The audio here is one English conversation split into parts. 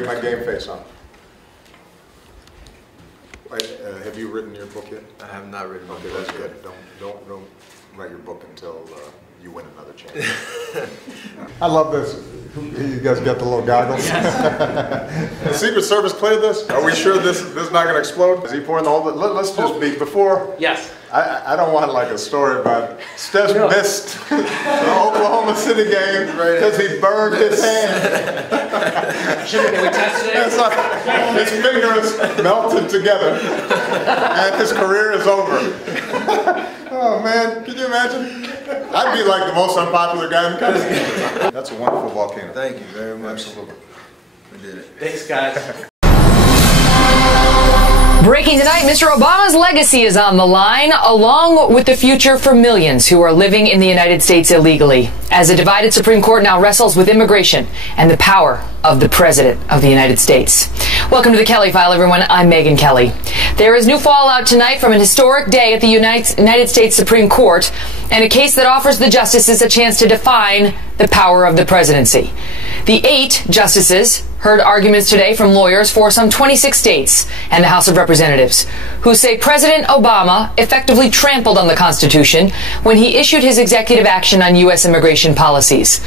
get my game face on. Wait, have you written your book yet? I have not written my book. Okay, that's good. Don't write your book until you win another chance. I love this. You guys got the little goggles. The Secret Service cleared this? Are we sure this is not going to explode? Is he pouring the whole? Let's just be before. Yes. I don't want like a story about Steph missed the Oklahoma City game because he burned his hand. Can we test it? It's like his fingers melted together and his career is over. Oh man, can you imagine? I'd be like the most unpopular guy in the country. That's a wonderful volcano. Thank you very much. Absolutely. We did it. Thanks, guys. Breaking tonight, Mr. Obama's legacy is on the line, along with the future for millions who are living in the United States illegally, as a divided Supreme Court now wrestles with immigration and the power of the President of the United States. Welcome to the Kelly File, everyone. I'm Megyn Kelly. There is new fallout tonight from an historic day at the United States Supreme Court and a case that offers the justices a chance to define the power of the presidency. The 8 justices heard arguments today from lawyers for some 26 states and the House of Representatives, who say President Obama effectively trampled on the Constitution when he issued his executive action on U.S. immigration policies.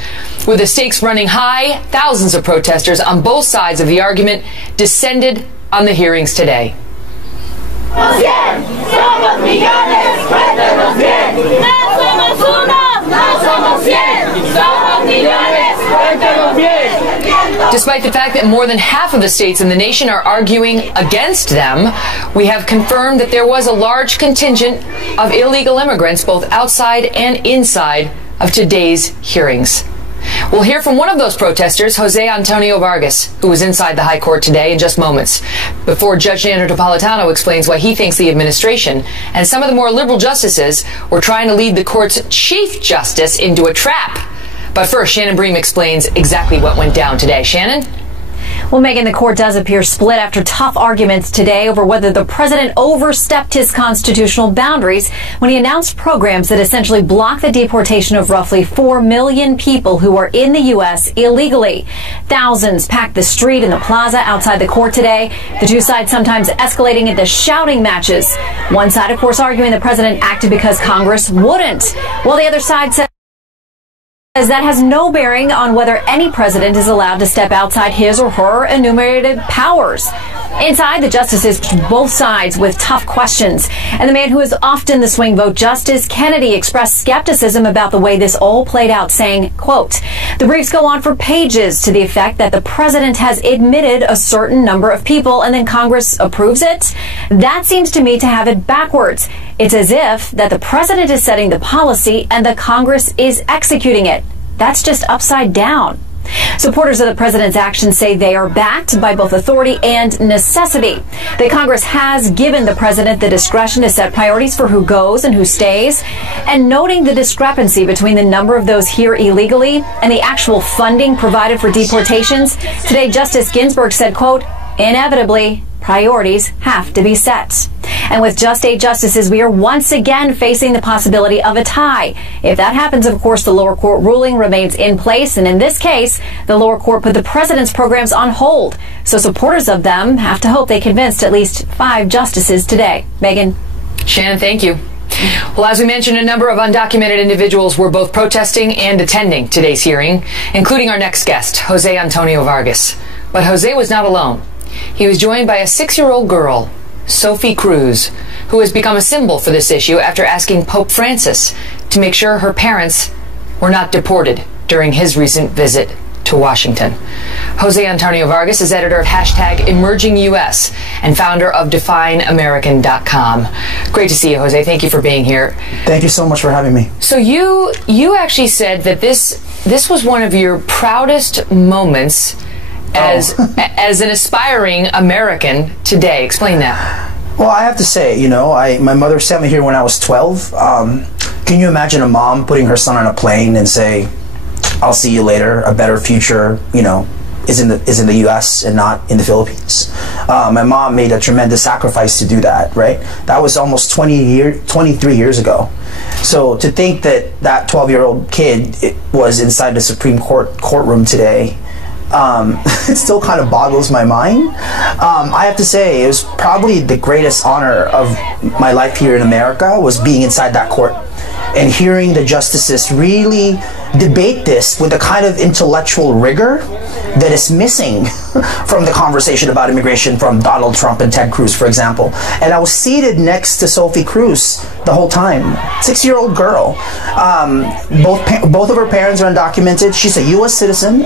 With the stakes running high, thousands of protesters on both sides of the argument descended on the hearings today. Despite the fact that more than half of the states in the nation are arguing against them, we have confirmed that there was a large contingent of illegal immigrants both outside and inside of today's hearings. We'll hear from one of those protesters, Jose Antonio Vargas, who was inside the High Court today in just moments, before Judge Sandro Napolitano explains why he thinks the administration and some of the more liberal justices were trying to lead the court's Chief Justice into a trap. But first, Shannon Bream explains exactly what went down today. Shannon? Well, Megyn, the court does appear split after tough arguments today over whether the president overstepped his constitutional boundaries when he announced programs that essentially block the deportation of roughly 4 million people who are in the U.S. illegally. Thousands packed the street and the plaza outside the court today, the two sides sometimes escalating into shouting matches. One side, of course, arguing the president acted because Congress wouldn't, while the other side said that has no bearing on whether any president is allowed to step outside his or her enumerated powers. Inside, the justices both sides with tough questions. And the man who is often the swing vote, Justice Kennedy, expressed skepticism about the way this all played out, saying, quote, the briefs go on for pages to the effect that the president has admitted a certain number of people and then Congress approves it. That seems to me to have it backwards. It's as if that the president is setting the policy and the Congress is executing it. That's just upside down. Supporters of the president's actions say they are backed by both authority and necessity. That Congress has given the president the discretion to set priorities for who goes and who stays. And noting the discrepancy between the number of those here illegally and the actual funding provided for deportations, today Justice Ginsburg said, quote, inevitably, priorities have to be set. And with just 8 justices, we are once again facing the possibility of a tie. If that happens, of course, the lower court ruling remains in place. And in this case, the lower court put the president's programs on hold. So supporters of them have to hope they convinced at least 5 justices today. Megyn. Shannon, thank you. Well, as we mentioned, a number of undocumented individuals were both protesting and attending today's hearing, including our next guest, Jose Antonio Vargas. But Jose was not alone. He was joined by a 6-year-old girl, Sophie Cruz, who has become a symbol for this issue after asking Pope Francis to make sure her parents were not deported during his recent visit to Washington. Jose Antonio Vargas is editor of #EmergingUS and founder of DefineAmerican.com. Great to see you, Jose. Thank you for being here. Thank you so much for having me. So you actually said that this was one of your proudest moments as an aspiring American today. Explain that. Well, I have to say, my mother sent me here when I was 12. Can you imagine a mom putting her son on a plane and say, I'll see you later, a better future, is in the U.S. and not in the Philippines? My mom made a tremendous sacrifice to do that, right? That was almost 23 years ago. So to think that 12-year-old kid was inside the Supreme Court courtroom today, it still kind of boggles my mind. I have to say, it was probably the greatest honor of my life here in America was being inside that court and hearing the justices really debate this with a kind of intellectual rigor that is missing from the conversation about immigration from Donald Trump and Ted Cruz, for example. And I was seated next to Sophie Cruz the whole time, 6-year-old girl. Both of her parents are undocumented. She's a U.S. citizen.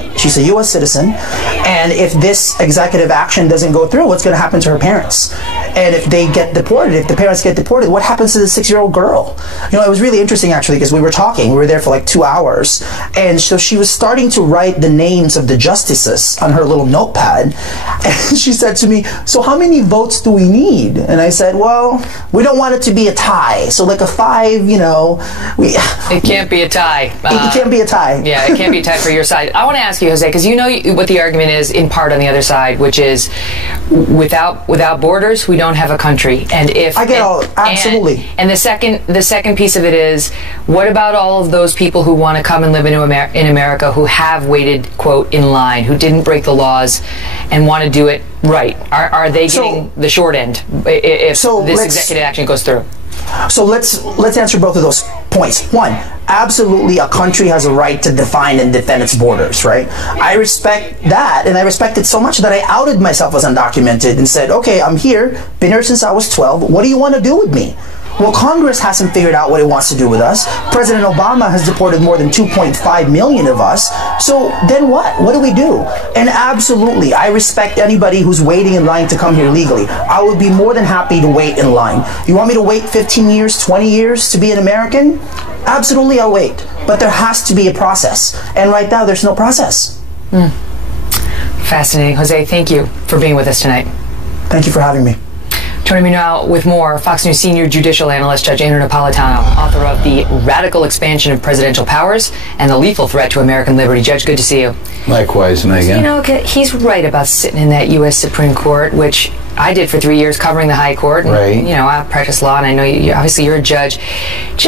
And if this executive action doesn't go through, what's going to happen to her parents? And if they get deported, if the parents get deported, what happens to the 6-year-old girl? You know, it was really interesting actually because we were there for like 2 hours. And so she was starting to write the names of the justices on her little notepad. And she said to me, so how many votes do we need? And I said, well, we don't want it to be a tie. So like a 5, you know. It can't be a tie. It can't be a tie. Yeah, it can't be a tie for your side. I want to ask you, Jose, because you know what the argument is in part on the other side, which is without borders, we don't have a country. And if I get all absolutely. And the second piece of it is, what about all of those people who want to come and live in America who have waited, quote, in line, who didn't break the laws and want to do it right? Are they getting the short end if this executive action goes through? So let's answer both of those points. One, absolutely a country has a right to define and defend its borders, right? I respect that, and I respect it so much that I outed myself as undocumented and said, okay, I'm here, been here since I was 12, what do you want to do with me? Well, Congress hasn't figured out what it wants to do with us. President Obama has deported more than 2.5 million of us. So then what? What do we do? And absolutely, I respect anybody who's waiting in line to come here legally. I would be more than happy to wait in line. You want me to wait 15 years, 20 years to be an American? Absolutely, I'll wait. But there has to be a process. And right now, there's no process. Fascinating. Jose, thank you for being with us tonight. Thank you for having me. Joining me now with more, Fox News senior judicial analyst Judge Andrew Napolitano, author of The Radical Expansion of Presidential Powers and the Lethal Threat to American Liberty. Judge, good to see you. Likewise, Megan. You know, he's right about sitting in that U.S. Supreme Court, which I did for 3 years covering the High Court. And, right. You know, I practice law, and I know obviously you're a judge. Let's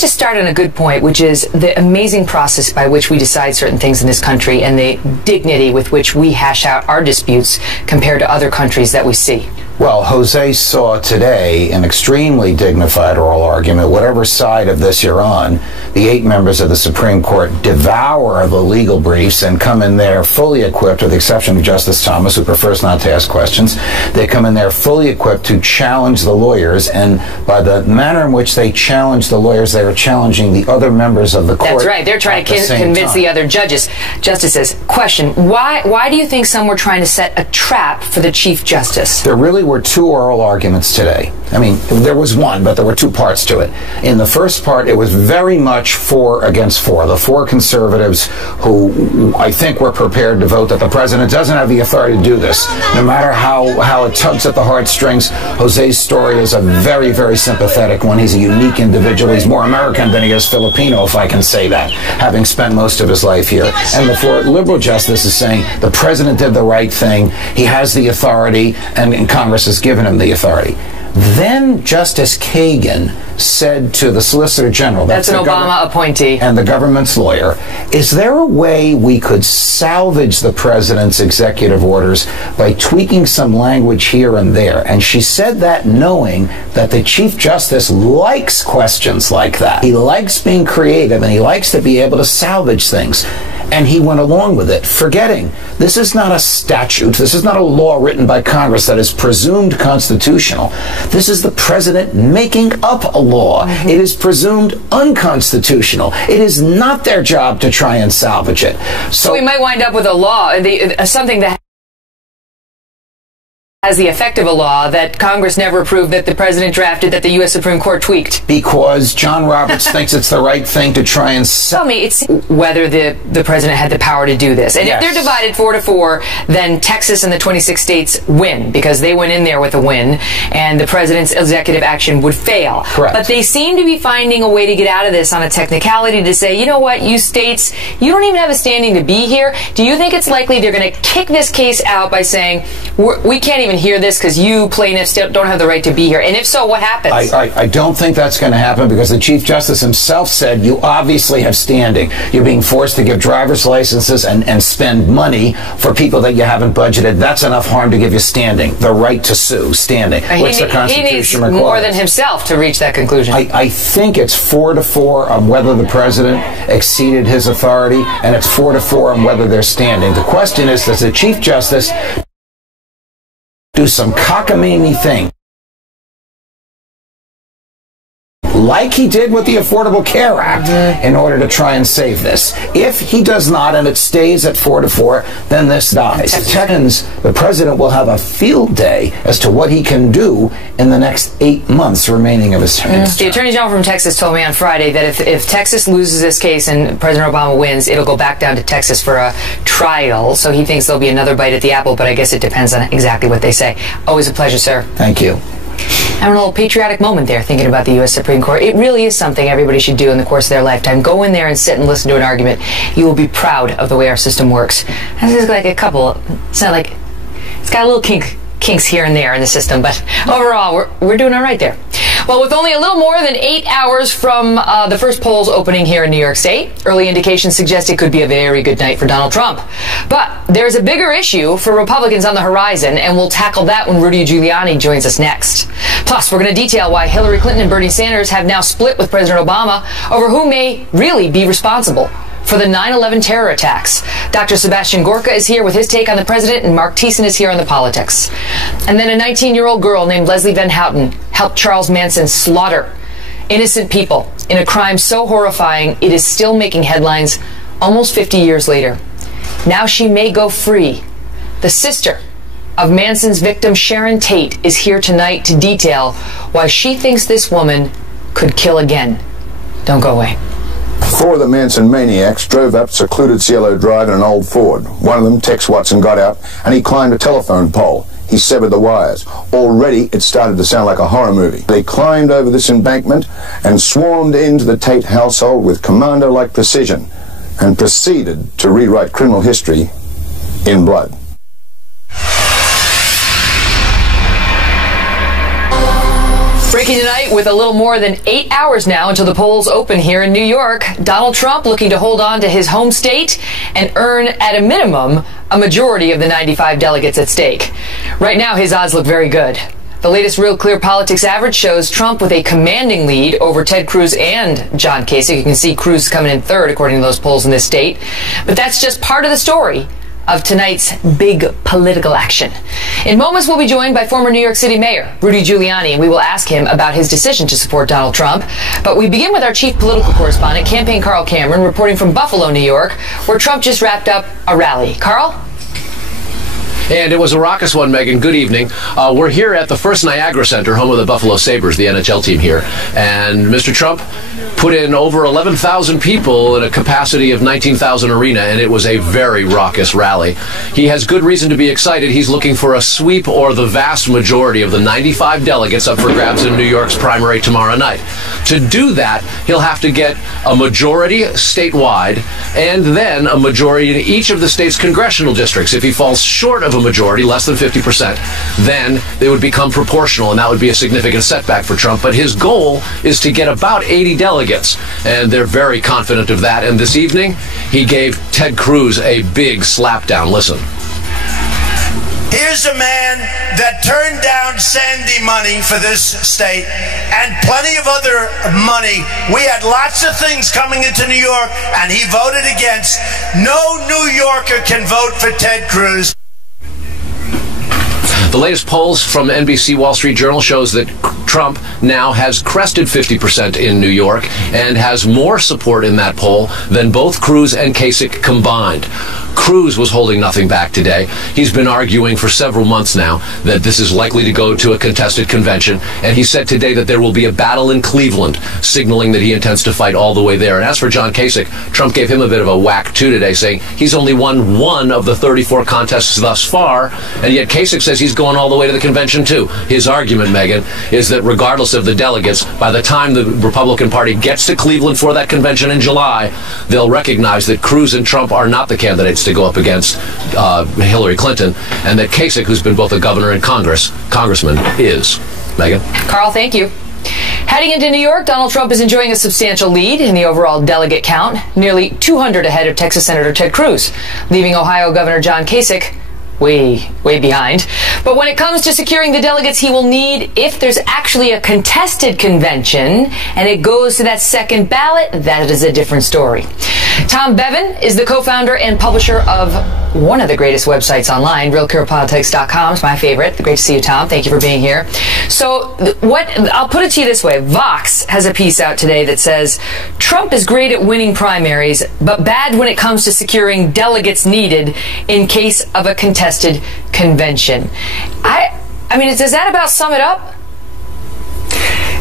just start on a good point, which is the amazing process by which we decide certain things in this country and the dignity with which we hash out our disputes compared to other countries that we see. Well, Jose saw today an extremely dignified oral argument, whatever side of this you're on. The 8 members of the Supreme Court devour the legal briefs and come in there fully equipped, with the exception of Justice Thomas, who prefers not to ask questions. They come in there fully equipped to challenge the lawyers, and by the manner in which they challenge the lawyers, they are challenging the other members of the court. That's right. They're trying to convince the other justices. Question, why do you think some were trying to set a trap for the Chief Justice? There really were 2 oral arguments today. I mean, there was one, but there were 2 parts to it. In the first part, it was very much 4 against 4. The 4 conservatives who I think were prepared to vote that the president doesn't have the authority to do this. No matter how it tugs at the heartstrings, Jose's story is a very, very sympathetic one. He's a unique individual. He's more American than he is Filipino, if I can say that, having spent most of his life here. And the 4 liberal justices saying the president did the right thing. He has the authority, and Congress has given him the authority. Then Justice Kagan said to the Solicitor General, that's an Obama appointee, and the government's lawyer, is there a way we could salvage the president's executive orders by tweaking some language here and there? And she said that knowing that the Chief Justice likes questions like that. He likes being creative, and he likes to be able to salvage things. And he went along with it, forgetting this is not a statute, this is not a law written by Congress that is presumed constitutional. This is the president making up a law. It is presumed unconstitutional. It is not their job to try and salvage it. So we might wind up with a law, something that has the effect of a law that Congress never approved, that the president drafted, that the U.S. Supreme Court tweaked. Because John Roberts thinks it's the right thing to try and tell me, it's whether the president had the power to do this. And if they're divided 4-4, then Texas and the 26 states win, because they went in there with a win, and the president's executive action would fail. Correct. But they seem to be finding a way to get out of this on a technicality to say, you know what, you states, you don't even have a standing to be here. Do you think it's likely they're going to kick this case out by saying, we can't even even hear this because you plaintiffs don't have the right to be here? And if so, what happens? I don't think that's going to happen because the Chief Justice himself said you obviously have standing. You're being forced to give driver's licenses and spend money for people that you haven't budgeted. That's enough harm to give you standing, the right to sue, standing, which the Constitution he needs requires. more than himself to reach that conclusion. I think it's 4-4 on whether the president exceeded his authority, and it's 4-4 on whether they're standing. The question is, does the Chief Justice do some cockamamie thing like he did with the Affordable Care Act in order to try and save this? If he does not and it stays at 4-4, then this dies. Texans, the president will have a field day as to what he can do in the next 8 months remaining of his term. The Attorney General from Texas told me on Friday that if Texas loses this case and President Obama wins, it'll go back down to Texas for a trial. So he thinks there'll be another bite at the apple, but I guess it depends on exactly what they say. Always a pleasure, sir. Thank you. Having a little patriotic moment there, thinking about the U.S. Supreme Court. It really is something everybody should do in the course of their lifetime. Go in there and sit and listen to an argument. You will be proud of the way our system works. And this is like a couple. It's not like it's got a little kinks here and there in the system, but overall, we're doing all right there. Well, with only a little more than 8 hours from the first polls opening here in New York State, early indications suggest it could be a very good night for Donald Trump. But there's a bigger issue for Republicans on the horizon, and we'll tackle that when Rudy Giuliani joins us next. Plus, we're going to detail why Hillary Clinton and Bernie Sanders have now split with President Obama over who may really be responsible for the 9/11 terror attacks. Dr. Sebastian Gorka is here with his take on the president, and Mark Thiessen is here on the politics. And then a 19-year-old girl named Leslie Van Houten helped Charles Manson slaughter innocent people in a crime so horrifying it is still making headlines almost 50 years later. Now she may go free. The sister of Manson's victim, Sharon Tate, is here tonight to detail why she thinks this woman could kill again. Don't go away. Four of the Manson maniacs drove up secluded Cielo Drive in an old Ford. One of them, Tex Watson, got out and he climbed a telephone pole. He severed the wires. Already it started to sound like a horror movie. They climbed over this embankment and swarmed into the Tate household with commando-like precision and proceeded to rewrite criminal history in blood. Breaking tonight with a little more than 8 hours now until the polls open here in New York. Donald Trump looking to hold on to his home state and earn, at a minimum, a majority of the 95 delegates at stake. Right now, his odds look very good. The latest Real Clear Politics average shows Trump with a commanding lead over Ted Cruz and John Kasich. You can see Cruz coming in third, according to those polls in this state. But that's just part of the story of tonight's big political action. In moments, we'll be joined by former New York City Mayor Rudy Giuliani, and we will ask him about his decision to support Donald Trump. But we begin with our chief political correspondent, campaign Carl Cameron, reporting from Buffalo, New York, where Trump just wrapped up a rally. Carl? And it was a raucous one, Megan. Good evening. We're here at the First Niagara Center, home of the Buffalo Sabres, the NHL team here. And Mr. Trump put in over 11,000 people in a capacity of 19,000 arena, and it was a very raucous rally. He has good reason to be excited. He's looking for a sweep or the vast majority of the 95 delegates up for grabs in New York's primary tomorrow night. To do that, he'll have to get a majority statewide and then a majority in each of the state's congressional districts. If he falls short of a majority, less than 50%, then they would become proportional, and that would be a significant setback for Trump. But his goal is to get about 80 delegates, and they're very confident of that. And this evening, he gave Ted Cruz a big slapdown. Listen. Here's a man that turned down Sandy money for this state and plenty of other money. We had lots of things coming into New York, and he voted against. No New Yorker can vote for Ted Cruz. The latest polls from NBC Wall Street Journal shows that Trump now has crested 50% in New York and has more support in that poll than both Cruz and Kasich combined. Cruz was holding nothing back today. He's been arguing for several months now that this is likely to go to a contested convention, and he said today that there will be a battle in Cleveland, signaling that he intends to fight all the way there. And as for John Kasich, Trump gave him a bit of a whack too today, saying he's only won one of the 34 contests thus far, and yet Kasich says he's going all the way to the convention too. His argument, Megan, is that that regardless of the delegates, by the time the Republican Party gets to Cleveland for that convention in July, they'll recognize that Cruz and Trump are not the candidates to go up against Hillary Clinton, and that Kasich, who's been both a governor and congressman, is. Megan? Carl, thank you. Heading into New York, Donald Trump is enjoying a substantial lead in the overall delegate count, nearly 200 ahead of Texas Senator Ted Cruz, leaving Ohio Governor John Kasich way behind. But when it comes to securing the delegates he will need, if there's actually a contested convention and it goes to that second ballot, that is a different story. Tom Bevan is the co-founder and publisher of one of the greatest websites online, RealClearPolitics.com. It's my favorite. Great to see you, Tom. Thank you for being here. So I'll put it to you this way. Vox has a piece out today that says Trump is great at winning primaries, but bad when it comes to securing delegates needed in case of a contested convention. I mean, does that about sum it up?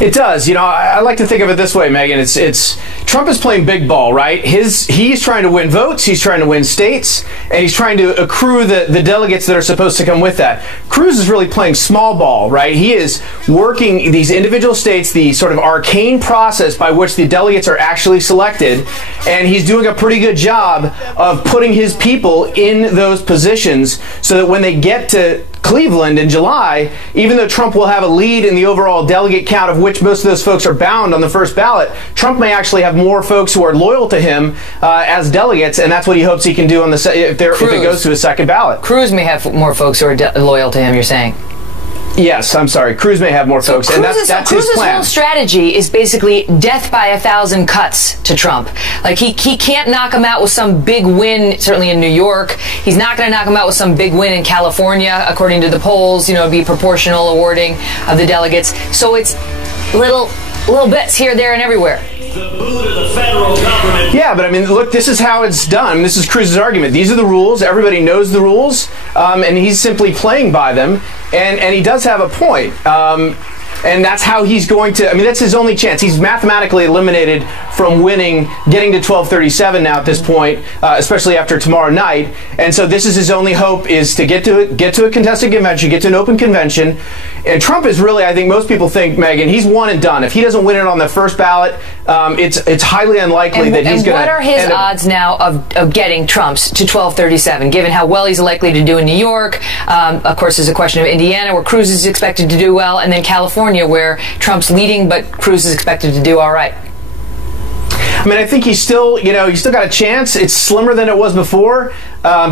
It does. You know, I like to think of it this way, Megan. It's Trump is playing big ball, right? He's trying to win votes, he's trying to win states, and he's trying to accrue the delegates that are supposed to come with that. Cruz is really playing small ball, right? He is working these individual states, the sort of arcane process by which the delegates are actually selected, and he's doing a pretty good job of putting his people in those positions so that when they get to Cleveland in July, even though Trump will have a lead in the overall delegate count, of which most of those folks are bound on the first ballot, Trump may actually have more folks who are loyal to him as delegates, and that's what he hopes he can do on the if it goes to a second ballot. Cruz may have more folks who are loyal to him, you're saying? Yes, I'm sorry. Cruz may have more folks, and that's his plan. Cruz's whole strategy is basically death by 1,000 cuts to Trump. Like, he can't knock him out with some big win, certainly in New York. He's not going to knock him out with some big win in California, according to the polls. You know, it'd be proportional awarding of the delegates. So it's little bits here, there, and everywhere. The boot of the federal government. Yeah, but I mean, look, this is how it's done. This is Cruz's argument. These are the rules. Everybody knows the rules, and he's simply playing by them. And he does have a point. And that's how he's going to, I mean, that's his only chance. He's mathematically eliminated from winning, getting to 1237 now at this point, especially after tomorrow night. And so this is his only hope, is to get to a contested convention, get to an open convention. And Trump is really, I think most people think, Megan, he's one and done. If he doesn't win it on the first ballot, it's highly unlikely that he's going to. And what are his odds now of getting Trump's to 1237, given how well he's likely to do in New York? Of course, there's a question of Indiana, where Cruz is expected to do well, and then California, where Trump's leading, but Cruz is expected to do all right. I mean, I think he's still got a chance. It's slimmer than it was before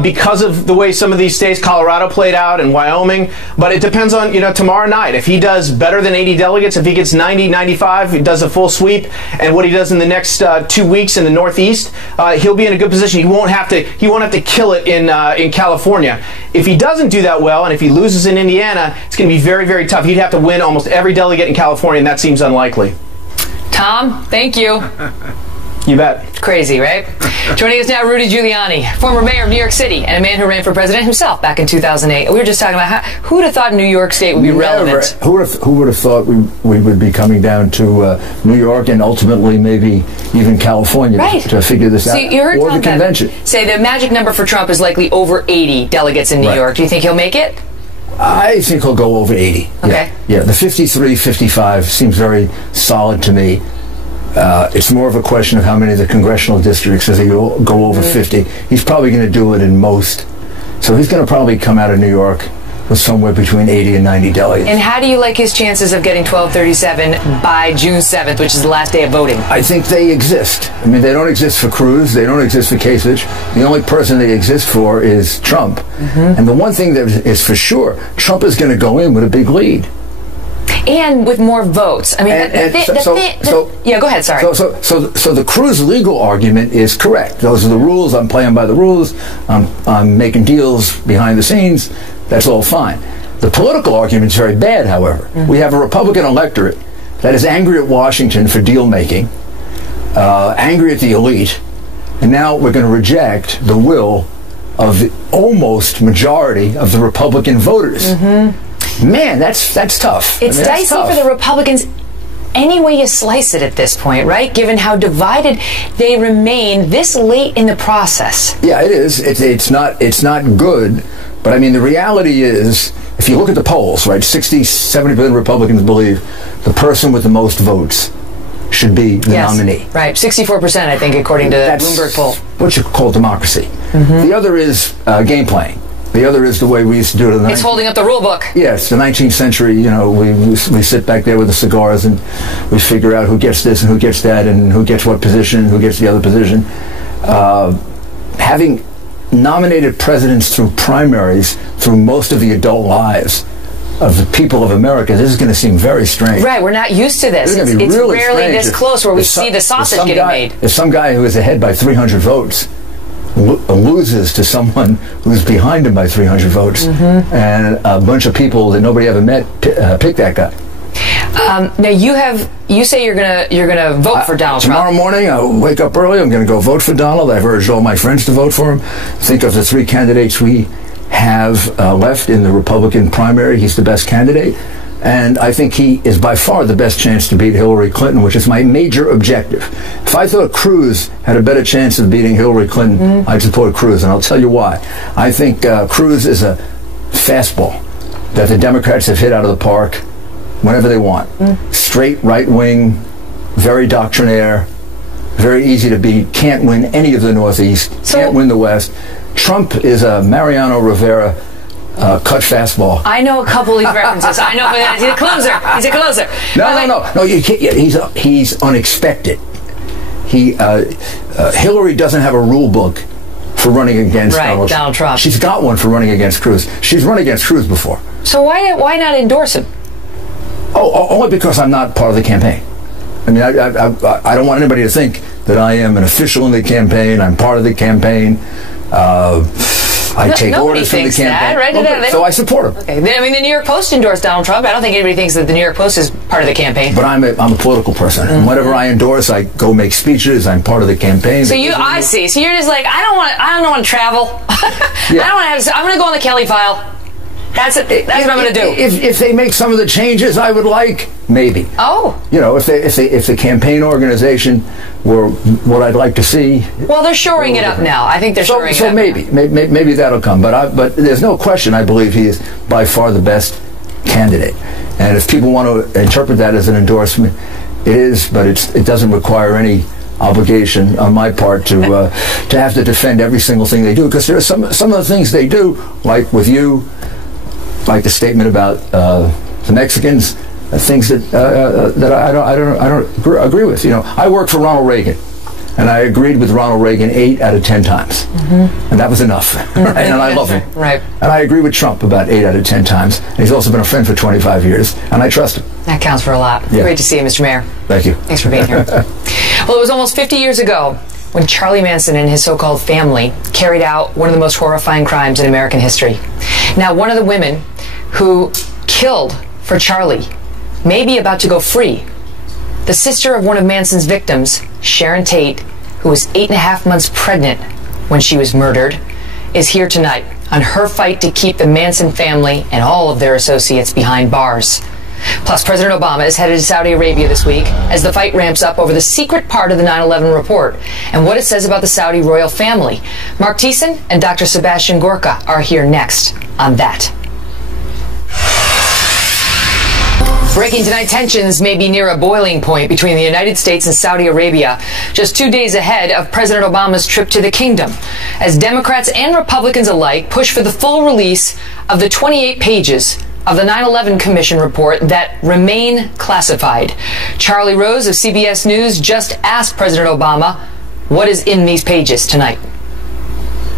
because of the way some of these states, Colorado played out and Wyoming. But it depends on, tomorrow night. If he does better than 80 delegates, if he gets 90, 95, he does a full sweep, and what he does in the next 2 weeks in the Northeast, he'll be in a good position. He won't have to kill it in California. If he doesn't do that well, and if he loses in Indiana, it's going to be very, very tough. He'd have to win almost every delegate in California, and that seems unlikely. Tom, thank you. You bet. Crazy, right? Joining us now, Rudy Giuliani, former mayor of New York City and a man who ran for president himself back in 2008. We were just talking about who would have thought New York State would be relevant? Who would have thought we would be coming down to New York and ultimately maybe even California to figure this out? You heard or Tom the convention. Say the magic number for Trump is likely over 80 delegates in New York. Do you think he'll make it? I think he'll go over 80. Okay. Yeah, the 53, 55 seems very solid to me. It's more of a question of how many of the congressional districts, as he go over 50. He's probably going to do it in most. So he's going to probably come out of New York with somewhere between 80 and 90 delegates. And how do you like his chances of getting 1237 by June 7th, which is the last day of voting? I think they exist. I mean, they don't exist for Cruz. They don't exist for Kasich. The only person they exist for is Trump. And the one thing that is for sure, Trump is going to go in with a big lead. And with more votes. I mean, yeah, go ahead, sorry. So the Cruz legal argument is correct. Those are the rules. I'm playing by the rules. I'm making deals behind the scenes. That's all fine. The political argument is very bad, however. We have a Republican electorate that is angry at Washington for deal making, angry at the elite, and now we're going to reject the will of the almost majority of the Republican voters. Man, that's tough. It's dicey for the Republicans any way you slice it at this point, right? Given how divided they remain this late in the process. Yeah, it is. It's not good, But I mean, the reality is, if you look at the polls, right, 70% Republicans believe the person with the most votes should be the nominee. Right, 64%, I think, according to the Bloomberg poll. What you call democracy. The other is game playing. The other is the way we used to do it in the It's holding up the rule book. Yes, the 19th century, you know, we sit back there with the cigars and we figure out who gets this and who gets that and who gets what position and who gets the other position. Having nominated presidents through primaries through most of the adult lives of the people of America, this is going to seem very strange. Right, we're not used to this. It's really rarely strange this close where we see the sausage getting made. If some guy who is ahead by 300 votes loses to someone who's behind him by 300 votes, and a bunch of people that nobody ever met pick that guy. Now you say you're gonna vote for Donald Trump. Tomorrow morning I'll wake up early, I'm going to go vote for Donald. I've urged all my friends to vote for him. Think of the three candidates we have left in the Republican primary. He's the best candidate, and I think he is by far the best chance to beat Hillary Clinton, which is my major objective. If I thought Cruz had a better chance of beating Hillary Clinton, I'd support Cruz, and I'll tell you why. I think Cruz is a fastball that the Democrats have hit out of the park whenever they want. Straight right wing, very doctrinaire, very easy to beat, can't win any of the Northeast, can't win the West. Trump is a Mariano Rivera cut fastball. I know a couple of these references. I know he's a closer. He's a closer. No. You can't, he's unexpected. Hillary doesn't have a rule book for running against Donald Trump. She's got one for running against Cruz. She's run against Cruz before. So why not endorse him? Oh, only because I'm not part of the campaign. I mean, I don't want anybody to think that I am an official in the campaign. I'm part of the campaign. I take orders from the campaign. That, right? Okay, so I support him. Okay. I mean, the New York Post endorsed Donald Trump. I don't think anybody thinks that the New York Post is part of the campaign. But I'm a political person, and whatever I endorse, I go make speeches. I'm part of the campaign. So I see. So you're just like, I don't want to travel. I don't want to I'm going to go on the Kelly file. That's what I'm going to do. If they make some of the changes I would like, maybe. Oh. You know, if the campaign organization were what I'd like to see. Well, they're shoring it up now. I think they're shoring it up. So maybe that'll come. But there's no question. I believe he is by far the best candidate. And if people want to interpret that as an endorsement, it is. But it doesn't require any obligation on my part to have to defend every single thing they do, because there are some of the things they do, like with you. Like the statement about the Mexicans, things that I don't agree with. You know, I worked for Ronald Reagan, and I agreed with Ronald Reagan 8 out of 10 times, and that was enough. Right? And I love him. Right. And I agree with Trump about 8 out of 10 times. And he's also been a friend for 25 years, and I trust him. That counts for a lot. Yeah. Great to see you, Mr. Mayor. Thank you. Thanks for being here. Well, it was almost 50 years ago when Charlie Manson and his so-called family carried out one of the most horrifying crimes in American history. Now, one of the women who killed for Charlie may be about to go free. The sister of one of Manson's victims, Sharon Tate, who was 8.5 months pregnant when she was murdered, is here tonight on her fight to keep the Manson family and all of their associates behind bars. Plus, President Obama is headed to Saudi Arabia this week as the fight ramps up over the secret part of the 9/11 report and what it says about the Saudi royal family. Mark Thiessen and Dr. Sebastian Gorka are here next on that. Breaking tonight, tensions may be near a boiling point between the United States and Saudi Arabia, just 2 days ahead of President Obama's trip to the kingdom, as Democrats and Republicans alike push for the full release of the 28 pages of the 9/11 Commission report that remain classified. Charlie Rose of CBS News just asked President Obama what is in these pages tonight.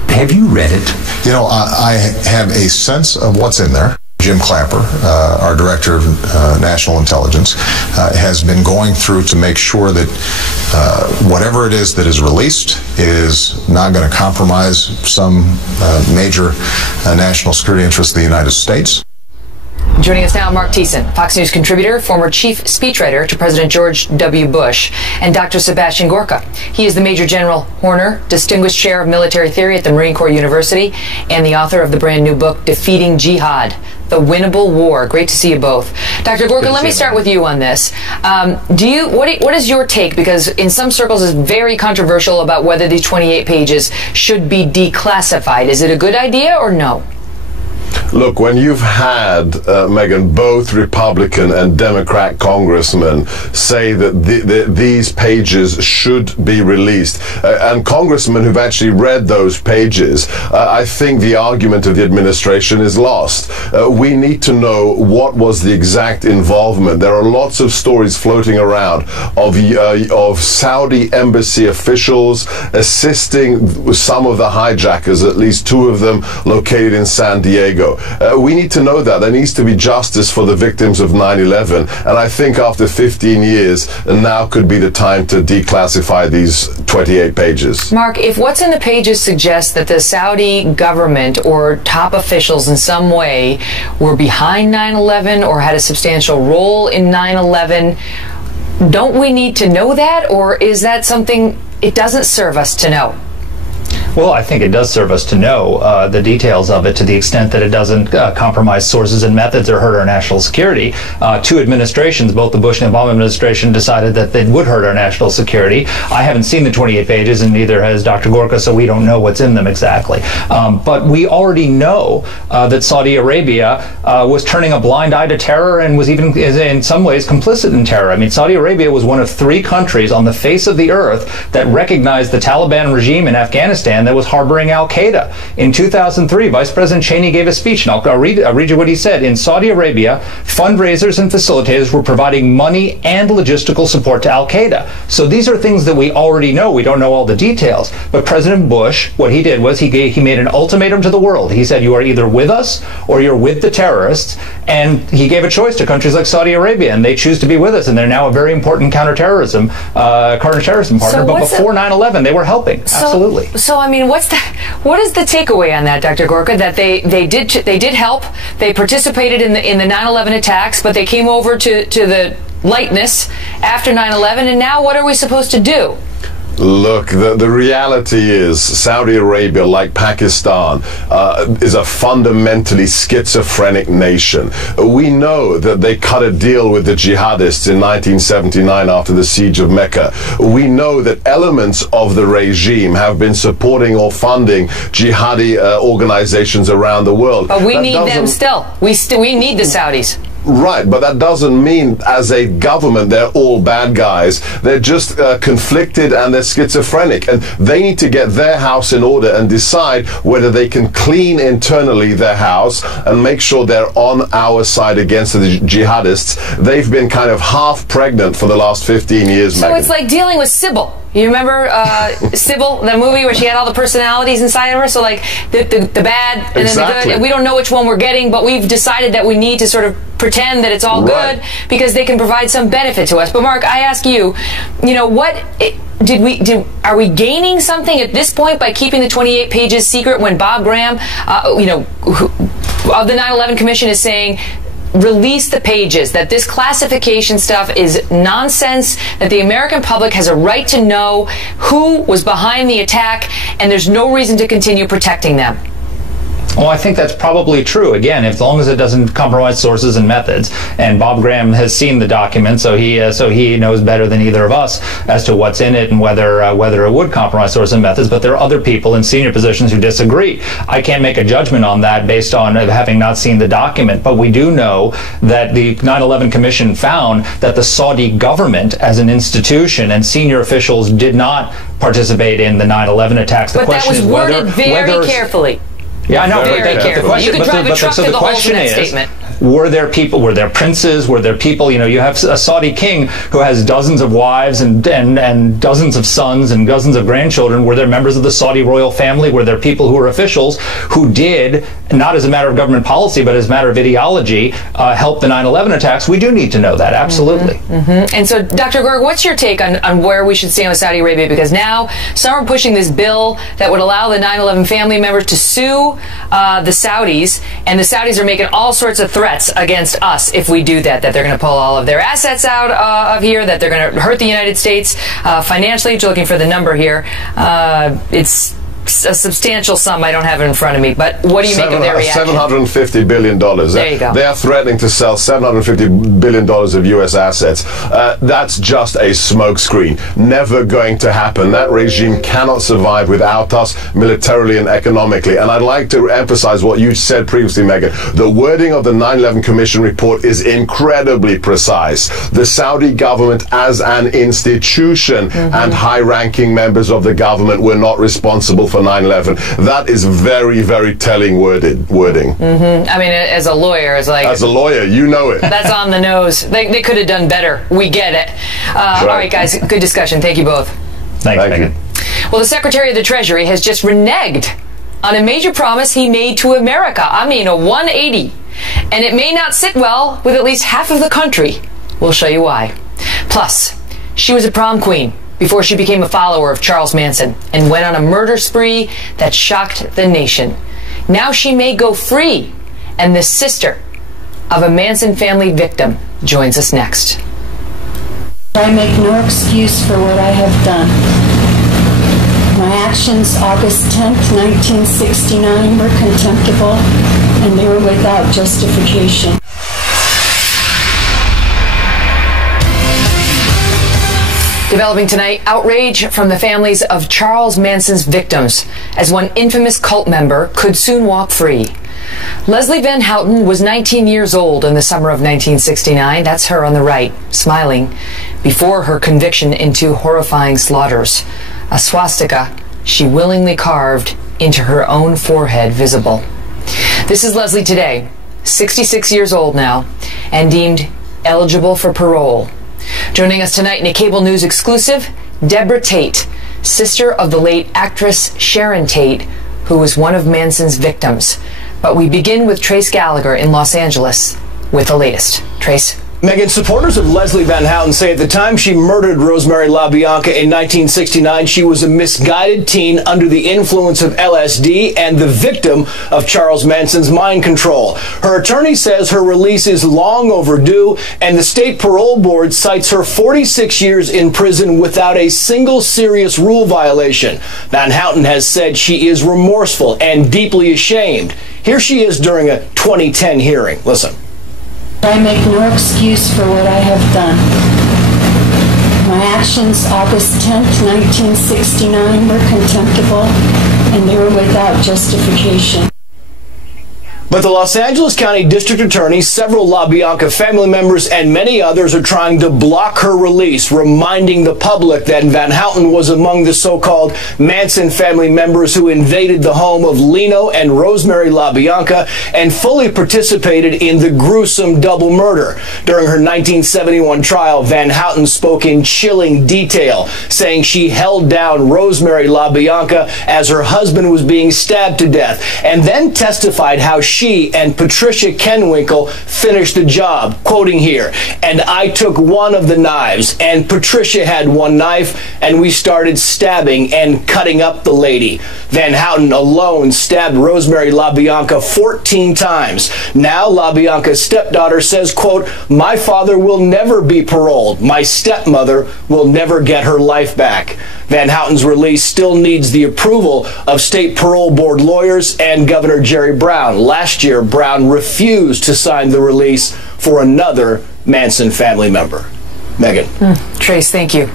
Have you read it? You know, I have a sense of what's in there. Jim Clapper, our Director of National Intelligence, has been going through to make sure that whatever it is that is released is not going to compromise some major national security interest of the United States. Joining us now, Mark Thiessen, Fox News contributor, former chief speechwriter to President George W. Bush, and Dr. Sebastian Gorka. He is the Major General Horner Distinguished Chair of Military Theory at the Marine Corps University and the author of the brand new book, Defeating Jihad, The Winnable War. Great to see you both. Dr. Gorka, let me start with you on this. What is your take? Because in some circles it's very controversial about whether these 28 pages should be declassified. Is it a good idea or no? Look, when you've had, Megyn, both Republican and Democrat congressmen say that these pages should be released, and congressmen who've actually read those pages, I think the argument of the administration is lost. We need to know what was the exact involvement. There are lots of stories floating around of Saudi embassy officials assisting some of the hijackers, at least 2 of them located in San Diego. We need to know that. There needs to be justice for the victims of 9/11, and I think after 15 years, now could be the time to declassify these 28 pages. Mark, if what's in the pages suggests that the Saudi government or top officials in some way were behind 9/11 or had a substantial role in 9/11, don't we need to know that, or is that something it doesn't serve us to know? Well, I think it does serve us to know the details of it to the extent that it doesn't compromise sources and methods or hurt our national security. 2 administrations, both the Bush and Obama administration, decided that they would hurt our national security. I haven't seen the 28 pages, and neither has Dr. Gorka, so we don't know what's in them exactly. But we already know that Saudi Arabia was turning a blind eye to terror and was even, in some ways, complicit in terror. I mean, Saudi Arabia was one of 3 countries on the face of the earth that recognized the Taliban regime in Afghanistan that was harboring al-Qaeda. In 2003, Vice President Cheney gave a speech, and I'll read you what he said. In Saudi Arabia, fundraisers and facilitators were providing money and logistical support to al-Qaeda. So these are things that we already know. We don't know all the details. But President Bush, what he did was he made an ultimatum to the world. He said, you are either with us or you're with the terrorists. And he gave a choice to countries like Saudi Arabia, and they choose to be with us. And they're now a very important counterterrorism partner. So but before 9/11, they were helping. Absolutely. So I mean, what is the takeaway on that, Dr. Gorka? That they did help. They participated in the 9/11 attacks, but they came over to the lightness after 9/11. And now, what are we supposed to do? Look, the reality is Saudi Arabia, like Pakistan, is a fundamentally schizophrenic nation. We know that they cut a deal with the jihadists in 1979 after the siege of Mecca. We know that elements of the regime have been supporting or funding jihadi organizations around the world. But we need them still. We need the Saudis. Right, but that doesn't mean as a government they're all bad guys. They're just conflicted and they're schizophrenic, and they need to get their house in order and decide whether they can clean internally their house and make sure they're on our side against the jihadists. They've been kind of half pregnant for the last 15 years, So Megyn. it's like dealing with Sybil. You remember Sybil, the movie where she had all the personalities inside of her? So like the bad and then the good. And we don't know which one we're getting, but we've decided that we need to sort of pretend that it's all good because they can provide some benefit to us. But Mark, I ask you, are we gaining something at this point by keeping the 28 pages secret when Bob Graham, of the 9/11 Commission is saying, release the pages, that this classification stuff is nonsense, that the American public has a right to know who was behind the attack, and there's no reason to continue protecting them? Well, I think that's probably true. Again, as long as it doesn't compromise sources and methods. And Bob Graham has seen the document, so he knows better than either of us as to what's in it and whether it would compromise sources and methods. But there are other people in senior positions who disagree. I can't make a judgment on that based on having not seen the document. But we do know that the 9/11 Commission found that the Saudi government, as an institution, and senior officials did not participate in the 9/11 attacks. The But that was worded very carefully. Yeah, I know. Very carefully. You could drive a truck through the holes in that statement. Were there people, were there princes, were there people, you have a Saudi king who has dozens of wives and dozens of sons and dozens of grandchildren. Were there members of the Saudi royal family? Were there people who were officials who did, not as a matter of government policy, but as a matter of ideology, help the 9/11 attacks? We do need to know that, absolutely. And so, Dr. Gorka, what's your take on where we should stand with Saudi Arabia? Because now some are pushing this bill that would allow the 9/11 family members to sue the Saudis, and the Saudis are making all sorts of threats against us if we do that they're going to pull all of their assets out of here, that they're going to hurt the United States financially. You're looking for the number here. It's a substantial sum. I don't have it in front of me, but what do you make of their reaction? $750 billion. There you go. They are threatening to sell $750 billion of U.S. assets. That's just a smokescreen. Never going to happen. That regime cannot survive without us militarily and economically. And I'd like to emphasize what you said previously, Megan. The wording of the 9/11 Commission report is incredibly precise. The Saudi government as an institution and high-ranking members of the government were not responsible for 9/11. That is very, very telling wording. I mean, as a lawyer, it's like... As a lawyer, you know it. That's on the nose. They could have done better. We get it. All right, guys, good discussion. Thank you both. Thanks, Megan. Well, the Secretary of the Treasury has just reneged on a major promise he made to America. I mean, a 180. And it may not sit well with at least half of the country. We'll show you why. Plus, she was a prom queen before she became a follower of Charles Manson and went on a murder spree that shocked the nation. Now she may go free, and the sister of a Manson family victim joins us next. I make no excuse for what I have done. My actions August 10th, 1969 were contemptible, and they were without justification. Developing tonight, outrage from the families of Charles Manson's victims as one infamous cult member could soon walk free. Leslie Van Houten was 19 years old in the summer of 1969. That's her on the right, smiling, before her conviction into horrifying slaughters. A swastika she willingly carved into her own forehead visible. This is Leslie today, 66 years old now, and deemed eligible for parole. Joining us tonight in a cable news exclusive, Deborah Tate, sister of the late actress Sharon Tate, who was one of Manson's victims. But we begin with Trace Gallagher in Los Angeles with the latest. Trace. Megan, supporters of Leslie Van Houten say at the time she murdered Rosemary LaBianca in 1969, she was a misguided teen under the influence of LSD and the victim of Charles Manson's mind control. Her attorney says her release is long overdue, and the state parole board cites her 46 years in prison without a single serious rule violation. Van Houten has said she is remorseful and deeply ashamed. Here she is during a 2010 hearing. Listen. I make no excuse for what I have done. My actions August 10th, 1969 were contemptible, and they were without justification. But the Los Angeles County District Attorney, several LaBianca family members, and many others are trying to block her release, reminding the public that Van Houten was among the so-called Manson family members who invaded the home of Leno and Rosemary LaBianca and fully participated in the gruesome double murder. During her 1971 trial, Van Houten spoke in chilling detail, saying she held down Rosemary LaBianca as her husband was being stabbed to death, and then testified how she and Patricia Kenwinkle finished the job, quoting here, "And I took one of the knives, and Patricia had one knife, and we started stabbing and cutting up the lady." Van Houten alone stabbed Rosemary LaBianca 14 times. Now LaBianca's stepdaughter says, quote, "My father will never be paroled. My stepmother will never get her life back." Van Houten's release still needs the approval of state parole board lawyers and Governor Jerry Brown. Last year, Brown refused to sign the release for another Manson family member. Megan. Trace, thank you.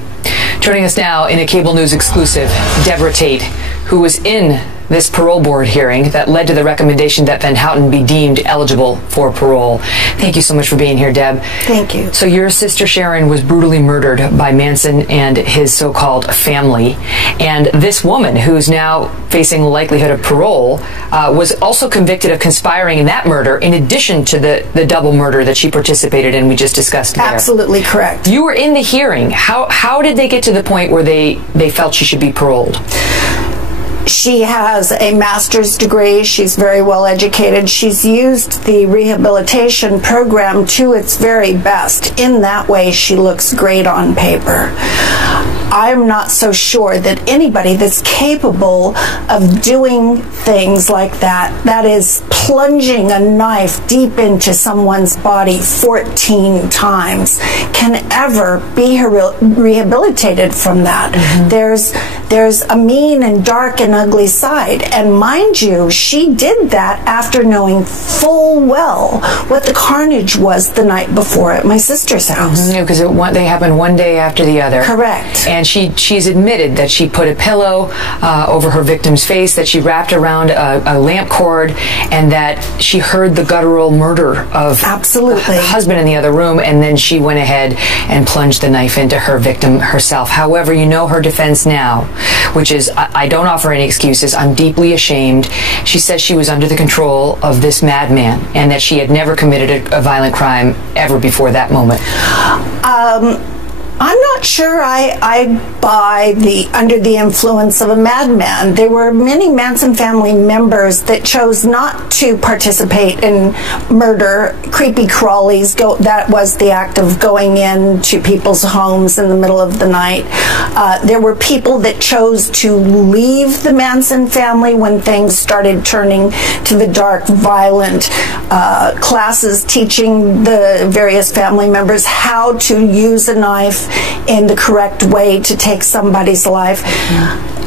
Joining us now in a cable news exclusive, Deborah Tate, who was in this parole board hearing that led to the recommendation that Van Houten be deemed eligible for parole. Thank you so much for being here, Deb. Thank you. So your sister Sharon was brutally murdered by Manson and his so-called family. And this woman, who's now facing the likelihood of parole, was also convicted of conspiring in that murder, in addition to the double murder that she participated in we just discussed there. Absolutely correct. You were in the hearing. How did they get to the point where they felt she should be paroled? She has a master's degree. She's very well educated. She's used the rehabilitation program to its very best. In that way, she looks great on paper. I'm not so sure that anybody that's capable of doing things like that is plunging a knife deep into someone's body 14 times, can ever be rehabilitated from that. There's a mean and dark and ugly side. And mind you, she did that after knowing full well what the carnage was the night before at my sister's house. Because they happened one day after the other. Correct. And she's admitted that she put a pillow over her victim's face, that she wrapped around a lamp cord, and that she heard the guttural murder of absolutely her husband in the other room, and then she went ahead and plunged the knife into her victim herself. However, you know her defense now, which is, I don't offer any excuses. I'm deeply ashamed. She says she was under the control of this madman and that she had never committed a violent crime ever before that moment. I'm not sure I buy the under the influence of a madman. There were many Manson family members that chose not to participate in murder, creepy crawlies. That was the act of going into people's homes in the middle of the night. There were people that chose to leave the Manson family when things started turning to the dark, violent classes teaching the various family members how to use a knife in the correct way to take somebody's life.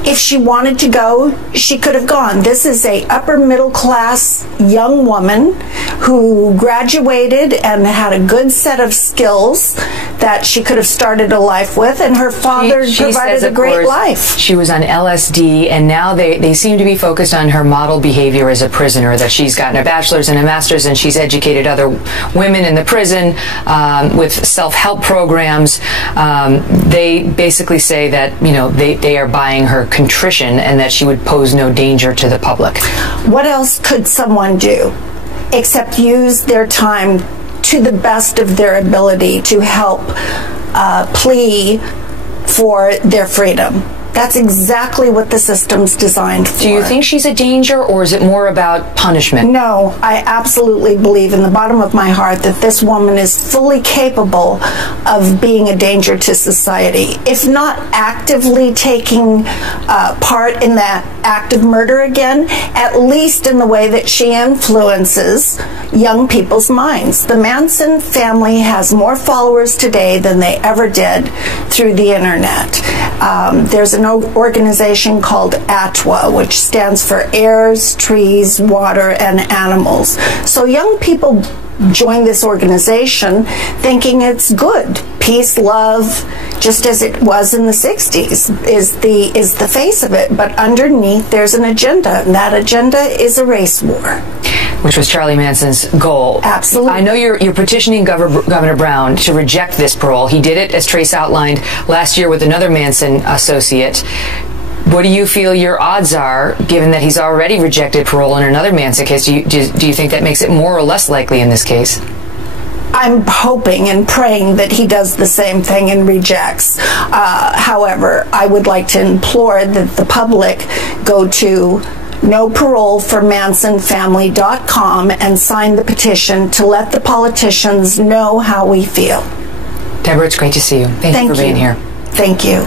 If she wanted to go, she could have gone. This is a upper middle class young woman who graduated and had a good set of skills that she could have started a life with, and her father provided a great life. She was on LSD, and now they seem to be focused on her model behavior as a prisoner, that she's gotten a bachelor's and a master's, and she's educated other women in the prison with self-help programs. They basically say that, you know, they are buying her contrition and that she would pose no danger to the public. What else could someone do except use their time to the best of their ability to help plea for their freedom? That's exactly what the system's designed for. Do you think she's a danger, or is it more about punishment? No, I absolutely believe in the bottom of my heart that this woman is fully capable of being a danger to society. If not actively taking part in that act of murder again, at least in the way that she influences young people's minds. The Manson family has more followers today than they ever did through the internet. There's an organization called ATWA, which stands for Airs, Trees, Water, and Animals. So young people join this organization thinking it's good. Peace, love, just as it was in the 60s, is the face of it. But underneath, there's an agenda, and that agenda is a race war. Which was Charlie Manson's goal. Absolutely. I know you're petitioning Governor Brown to reject this parole. He did it, as Trace outlined, last year with another Manson associate. What do you feel your odds are, given that he's already rejected parole in another Manson case? Do you think that makes it more or less likely in this case? I'm hoping and praying that he does the same thing and rejects. However, I would like to implore that the public go to NoParoleForMansonFamily.com and sign the petition to let the politicians know how we feel. Deborah, it's great to see you. Thank you for being here. Thank you.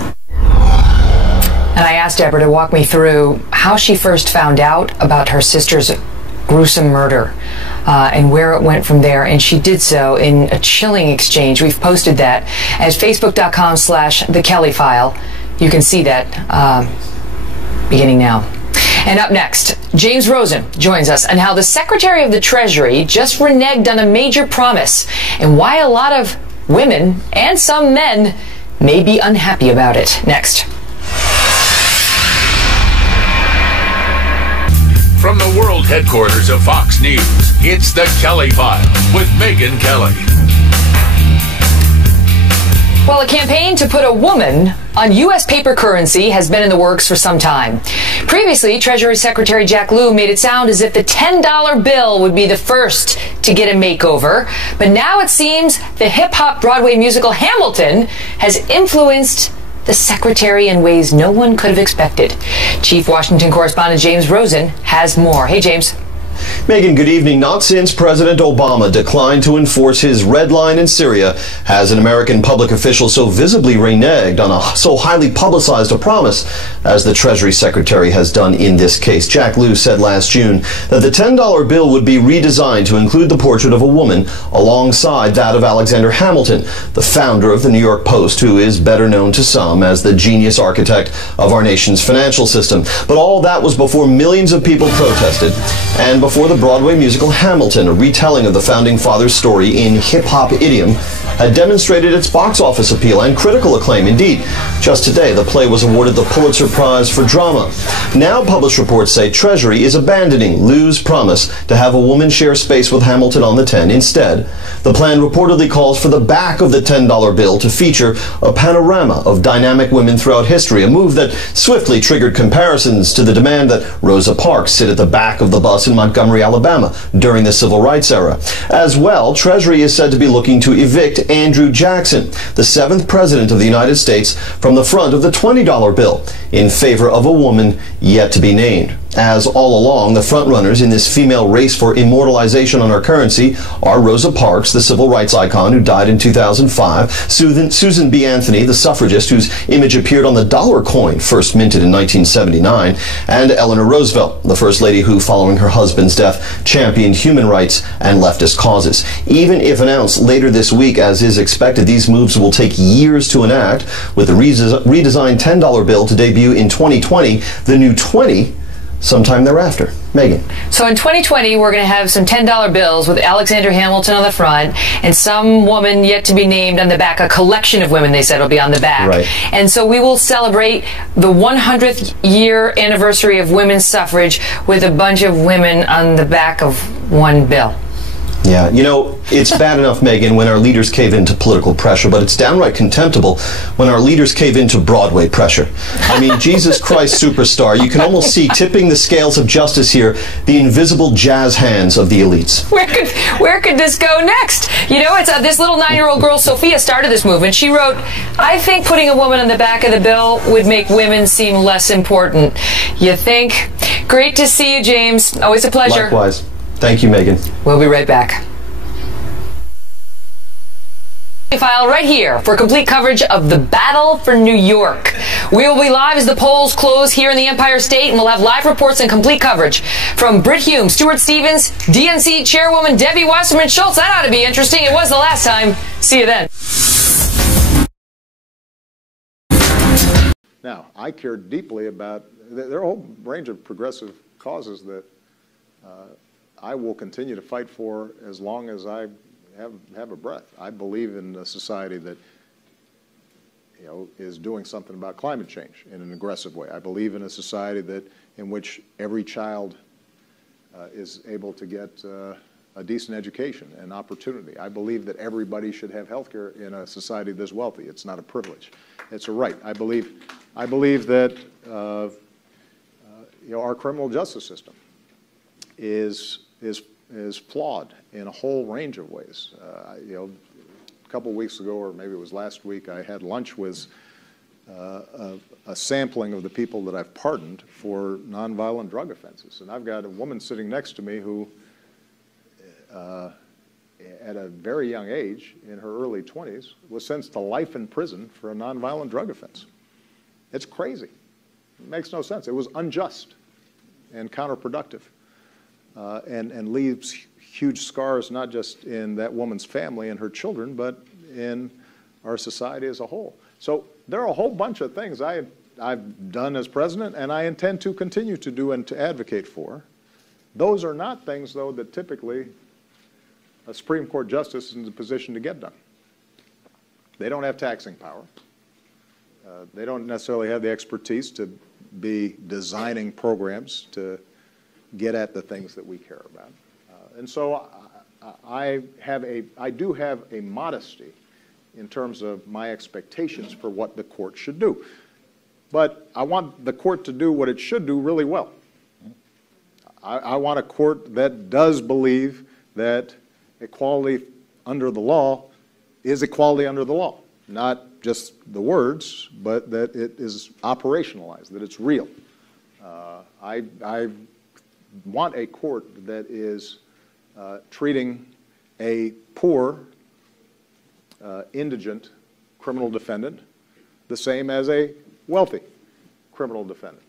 And I asked Deborah to walk me through how she first found out about her sister's gruesome murder and where it went from there. And she did so in a chilling exchange. We've posted that at Facebook.com/The Kelly File. You can see that beginning now. And up next, James Rosen joins us on how the Secretary of the Treasury just reneged on a major promise and why a lot of women and some men may be unhappy about it. Next. From the world headquarters of Fox News, it's The Kelly File with Megyn Kelly. Well, a campaign to put a woman on U.S. paper currency has been in the works for some time. Previously, Treasury Secretary Jack Lew made it sound as if the $10 bill would be the first to get a makeover. But now it seems the hip-hop Broadway musical Hamilton has influenced the Secretary in ways no one could have expected. Chief Washington correspondent James Rosen has more. Hey, James. Megan, good evening. Not since President Obama declined to enforce his red line in Syria has an American public official so visibly reneged on so highly publicized a promise as the Treasury Secretary has done in this case. Jack Lew said last June that the $10 bill would be redesigned to include the portrait of a woman alongside that of Alexander Hamilton, the founder of the New York Post, who is better known to some as the genius architect of our nation's financial system. But all that was before millions of people protested and before the Broadway musical Hamilton, a retelling of the Founding Fathers' story in hip-hop idiom, had demonstrated its box office appeal and critical acclaim. Indeed, just today, the play was awarded the Pulitzer Prize for Drama. Now, published reports say Treasury is abandoning Lew's promise to have a woman share space with Hamilton on the 10. Instead, the plan reportedly calls for the back of the $10 bill to feature a panorama of dynamic women throughout history, a move that swiftly triggered comparisons to the demand that Rosa Parks sit at the back of the bus in Montgomery, Alabama during the Civil Rights era. As well, Treasury is said to be looking to evict Andrew Jackson, the 7th President of the United States, from the front of the $20 bill in favor of a woman yet to be named. As all along, the frontrunners in this female race for immortalization on our currency are Rosa Parks, the civil rights icon who died in 2005, Susan B. Anthony, the suffragist whose image appeared on the dollar coin first minted in 1979, and Eleanor Roosevelt, the first lady who, following her husband's death, championed human rights and leftist causes. Even if announced later this week, as is expected, these moves will take years to enact, with the redesigned $10 bill to debut in 2020, the new 20 sometime thereafter. Megan. So in 2020, we're going to have some $10 bills with Alexander Hamilton on the front and some woman yet to be named on the back. A collection of women, they said, will be on the back. Right. And so we will celebrate the 100th year anniversary of women's suffrage with a bunch of women on the back of one bill. Yeah, you know, it's bad enough, Megan, when our leaders cave into political pressure, but it's downright contemptible when our leaders cave into Broadway pressure. I mean, Jesus Christ Superstar, you can almost see tipping the scales of justice here, the invisible jazz hands of the elites. Where could this go next? You know, it's this little 9-year-old girl, Sophia, started this movement. She wrote, "I think putting a woman on the back of the bill would make women seem less important." You think? Great to see you, James. Always a pleasure. Likewise. Thank you, Megan. We'll be right back. File right here for complete coverage of the battle for New York. We will be live as the polls close here in the Empire State, and we'll have live reports and complete coverage from Britt Hume, Stuart Stevens, DNC Chairwoman Debbie Wasserman Schultz. That ought to be interesting. It was the last time. See you then. Now, I care deeply about, there are a whole range of progressive causes that I will continue to fight for as long as I have a breath. I believe in a society that, you know, is doing something about climate change in an aggressive way. I believe in a society in which every child is able to get a decent education and opportunity. I believe that everybody should have health care in a society this wealthy. It's not a privilege. It's a right. I believe that you know, our criminal justice system is flawed in a whole range of ways. You know, a couple weeks ago, or maybe it was last week, I had lunch with a sampling of the people that I've pardoned for nonviolent drug offenses. And I've got a woman sitting next to me who, at a very young age, in her early 20s, was sentenced to life in prison for a nonviolent drug offense. It's crazy. It makes no sense. It was unjust and counterproductive. And leaves huge scars not just in that woman's family and her children, but in our society as a whole. So there are a whole bunch of things I've done as president, and I intend to continue to do and to advocate for. Those are not things, though, that typically a Supreme Court justice is in a position to get done. They don't have taxing power. They don't necessarily have the expertise to be designing programs to get at the things that we care about. And so I do have a modesty in terms of my expectations for what the court should do. But I want the court to do what it should do really well. I want a court that does believe that equality under the law is equality under the law, not just the words, but that it is operationalized, that it's real. I want a court that is treating a poor, indigent criminal defendant the same as a wealthy criminal defendant.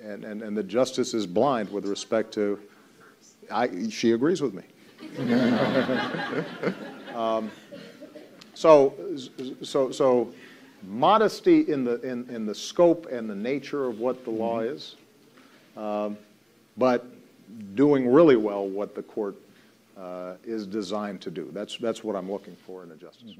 And the justice is blind with respect to, she agrees with me. So modesty in the scope and the nature of what the law is, but doing really well what the court is designed to do. That's what I'm looking for in a justice.